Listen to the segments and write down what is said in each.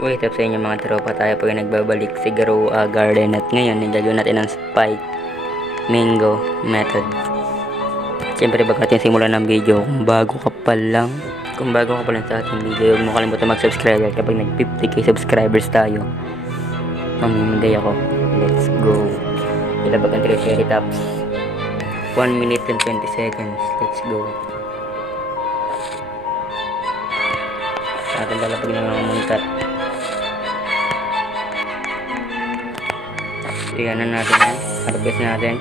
Wait up sa inyo mga tropa, tayo po ay nagbabalik sa Garoa Garden at ngayon nilagyan natin ang spike mango method. Siyempre bago natin simulan ng video, kung bago ka pa lang sa ating video, huwag mo kalimutan mag-subscribe at kapag nag 50k subscribers tayo, mamimigay ako. Let's go. Ilabag ang 3 cherry tops. 1 minute and 20 seconds. Let's go. Sa atin lalapag ng mga muntat. Iyan na natin yan. Harvest natin.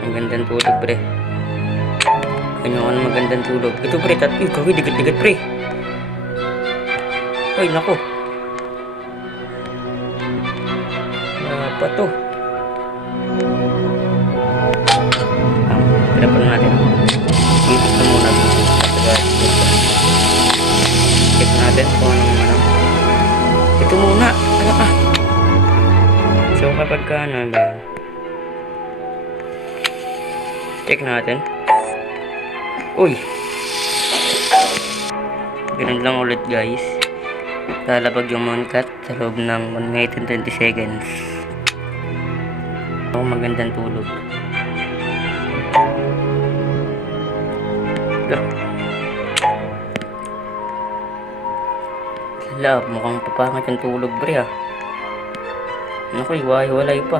Ang gandang tulog pre. Kanya ko ng magandang tulog. Ito pre, tatlo. Gawin, digat-digat pre. Ay, nako. Apa to? Pinapan natin. Ito muna. Check natin kung anong ano. Ito muna. Ano ka? So kapag ka ano ba, check natin. Uy, ganun lang ulit guys. Lalabag yung mooncat sa loob ng 1 minute and 20 seconds. Ako magandang tulog. Lab, mukhang papangat yung tulog bre ah. Naku, iwahiwalay pa.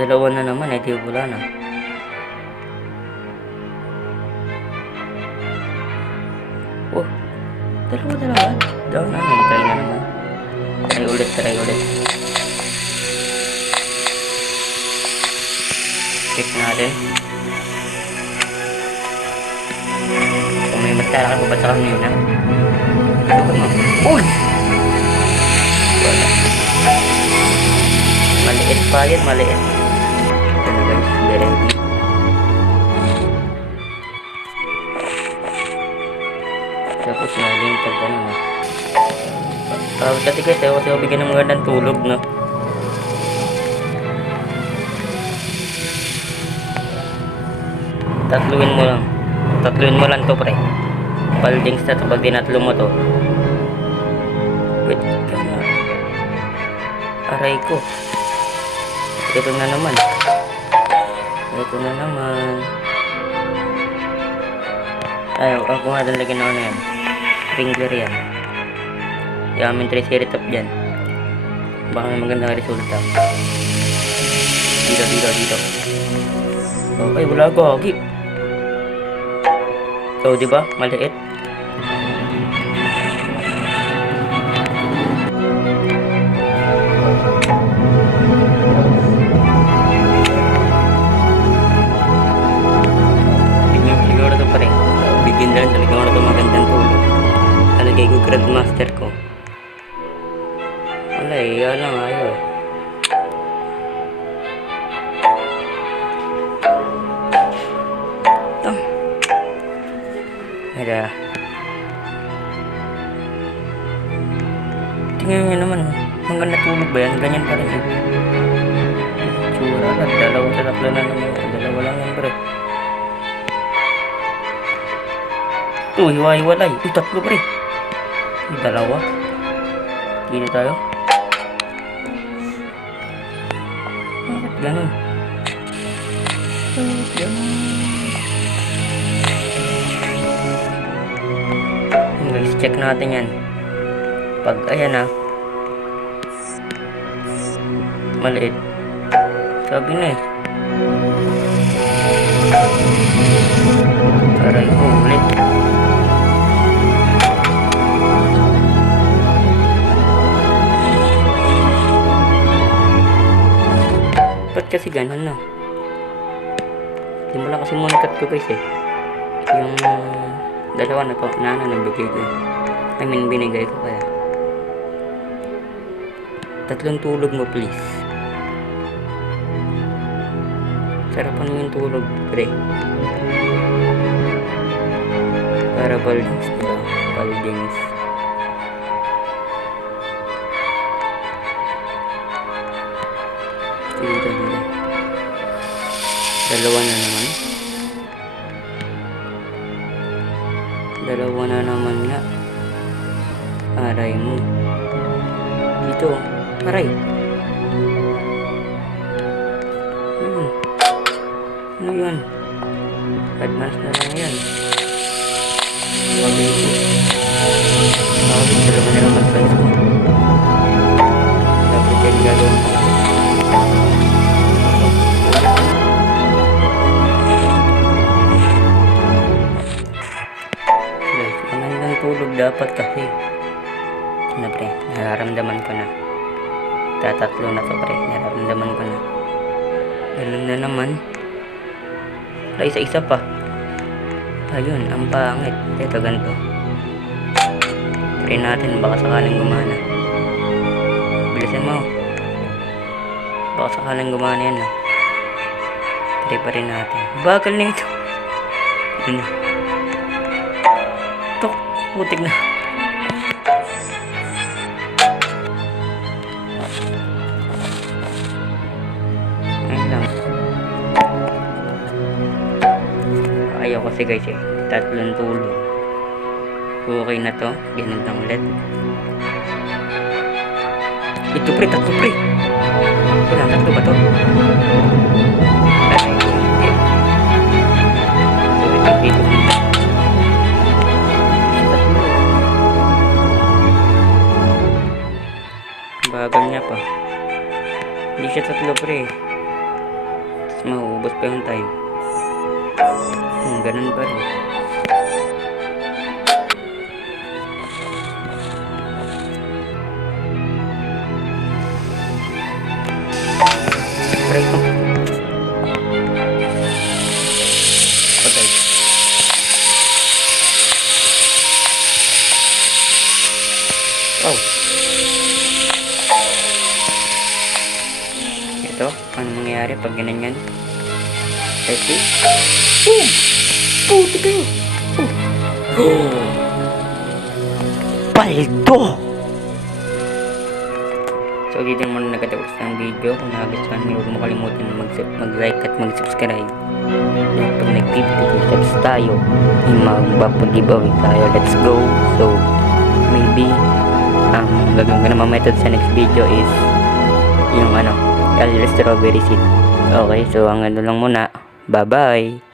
Dalawa na naman, di wala na. Oh, dalawa. Daw na, try na naman. Try ulit. Check natin. Kung may magtara ka ba sa kanina? Uy! Wala. Maliit pa yan, maliit. Ito na guys, ready. Tapos nali yung pag ano na. Kasi guys, ayaw bigyan ng magandang tulog no. Tatluin mo lang to pre. Paldings na to pag dinatlo mo to. Wait ka nga. Aray ko. Ito na naman. Ay, ako nga doon lagyan ako na yan. Finger yan. Yamin 3 cherry top dyan. Baka may magandang resulta. Dito. Okay, wala gagi. So, diba? Maliit. Bigyan na lang talaga ako na itong magandang tulog. Talagay ko grandmaster ko. Wala yan lang ayaw eh. Ito. Hala. Tingnan nyo naman. Maganda tulog ba yan? Ganyan pa rin eh. Tsura lang. Dalawa sa tatlo na naman. Dalawa lang yan bro. Ito, hiwa-hiwalay. Ito, tatlo pre. Ito, dalawa. Dito tayo. Bakit ganun? Guys, check natin yan. Pag, ayan na. Maliit. Sabi na eh. Aray ko, ulit. Ba't kasi ganun no? Hindi mo lang kasi mooncat ko guys eh. Yung dalawa na to, nabigay ko. I mean, binigay ko kaya. Tatlong tulog mo please. Sarapan mo yung tulog, pre. Para baldings, diba? Baldings. Dito. Dalawa na naman. Dalawa na naman nga. Aray mo. Dito. Aray. Ano yun? Advance na lang yan. Bakit? Dalawa na lang advance mo. Dapat yan gagawin ko. Guys, magandang tulog dapat kasi. Ano pre, nararamdaman ko na. Tatatlo na to pre, nararamdaman ko na. Ganun na naman. Ay, isa-isa pa. Ayun, ang pangit. Ito, ganito. Try natin, baka sakaling gumana. Bilisan mo. Baka sakaling gumana yan. Try pa rin natin. Bagal na ito. Ano? Tok, putik na. Ayun lang. Ayaw kasi guys eh. Tatlong tulog. Okay na to. Ganun lang ulit. Ito pre, tatlo pre. Wala, tatlo ba to? Ay, hindi. So ito dito. Tatlo. Bagal niya pa. Hindi siya tatlo pre. Tapos mauubos pa yung time. Ganun pa rin. Try ko. Patay. Oh. Ito, ano mangyayari pag ganyan yan? Let's see. Boom! Puti kayo! Oh! Paldo! So, dito muna nagkatapos ng video. Kung nagustuhan mo, huwag mo kalimutan na mag-like at mag-subscribe. Dahil pag nag-50 subs tayo, may magpapag-giveaway tayo. Let's go! So, maybe, ang gagawin ko naman method sa next video is yung Strawberry Seed. Okay, so ang ano lang muna. Bye-bye!